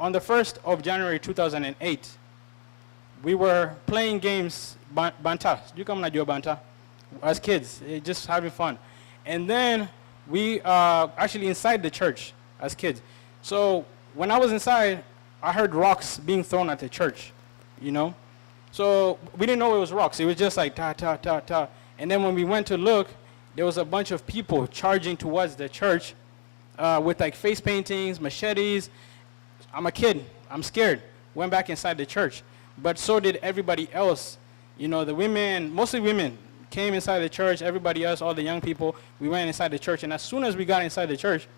on the 1st of January 2008, we were playing games, banta. You come na banta, as kids, just having fun. And then we actually inside the church as kids. So when I was inside, I heard rocks being thrown at the church, you know. So we didn't know it was rocks. It was just like ta, ta, ta, ta. And then when we went to look, there was a bunch of people charging towards the church with like face paintings, machetes. I'm a kid. I'm scared. Went back inside the church. But so did everybody else. You know, the women, mostly women, came inside the church. Everybody else, all the young people, we went inside the church. And as soon as we got inside the church,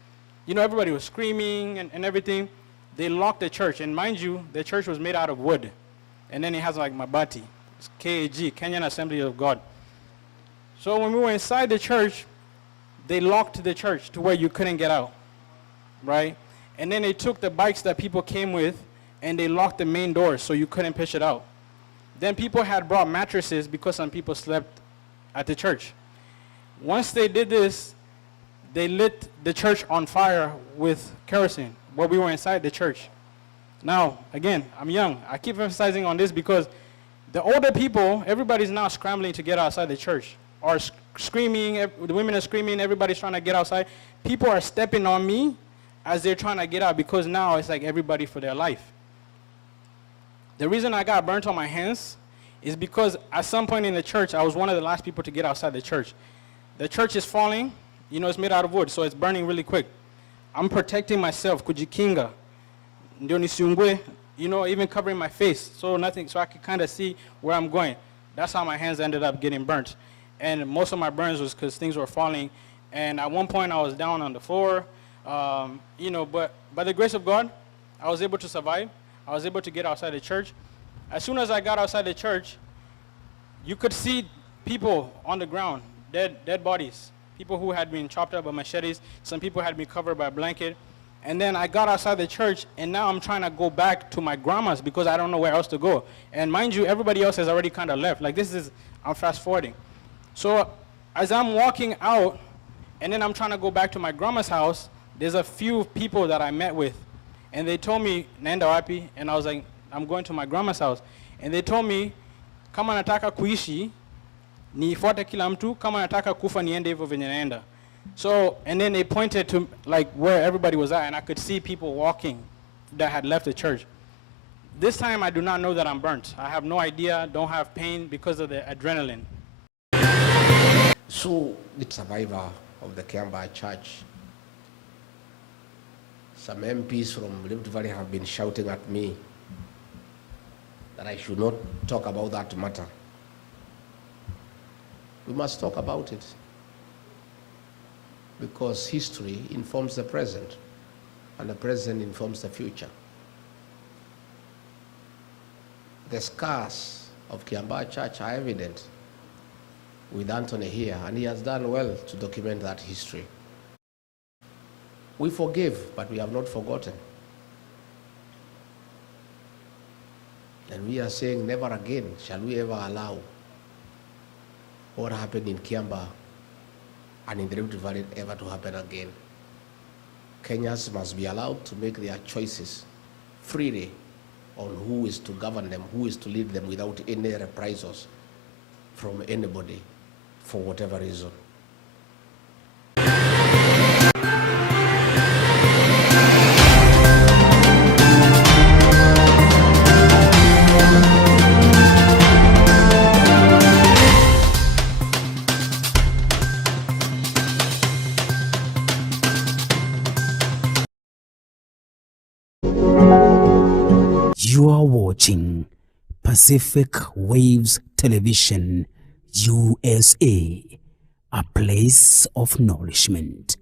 you know, everybody was screaming and everything. They locked the church. And mind you, the church was made out of wood. And then it has like mabati. It's KAG, Kenyan Assembly of God. So when we were inside the church, they locked the church to where you couldn't get out, right? And then they took the bikes that people came with and they locked the main doors so you couldn't push it out. Then people had brought mattresses because some people slept at the church. Once they did this, they lit the church on fire with kerosene while we were inside the church. Now, again, I'm young. I keep emphasizing on this because the older people, everybody's now scrambling to get outside the church. Or screaming, the women are screaming, everybody's trying to get outside. People are stepping on me as they're trying to get out because now it's like everybody for their life. The reason I got burnt on my hands is because at some point in the church, I was one of the last people to get outside the church. The church is falling, you know, it's made out of wood, so it's burning really quick. I'm protecting myself, kujikinga, ndio nisiungwe, you know, even covering my face, so nothing, so I could kind of see where I'm going. That's how my hands ended up getting burnt. And most of my burns was because things were falling. And at one point, I was down on the floor, you know, but by the grace of God, I was able to survive. I was able to get outside the church. As soon as I got outside the church, you could see people on the ground, dead bodies, people who had been chopped up by machetes. Some people had been covered by a blanket. And then I got outside the church, and now I'm trying to go back to my grandma's because I don't know where else to go. And mind you, everybody else has already kind of left. Like I'm fast forwarding. So as I'm walking out, and then I'm trying to go back to my grandma's house, there's a few people that I met with. And they told me, Naenda wapi? And I was like, I'm going to my grandma's house. And they told me, kama nataka kuishi, nifuate kila mtu, kama nataka kufa niende hivyo venye naenda. So, and then they pointed to like where everybody was at, and I could see people walking that had left the church. This time I do not know that I'm burnt. I have no idea, don't have pain because of the adrenaline. So, the survivor of the Kiambaa church, some MPs from Rift Valley have been shouting at me that I should not talk about that matter. We must talk about it because history informs the present and the present informs the future. The scars of Kiambaa church are evident with Anthony here, and he has done well to document that history. We forgive, but we have not forgotten. And we are saying never again shall we ever allow what happened in Kiambaa and in the Rift Valley ever to happen again. Kenyans must be allowed to make their choices freely on who is to govern them, who is to lead them without any reprisals from anybody for whatever reason. You are watching Pacific Waves Television, USA, a place of nourishment.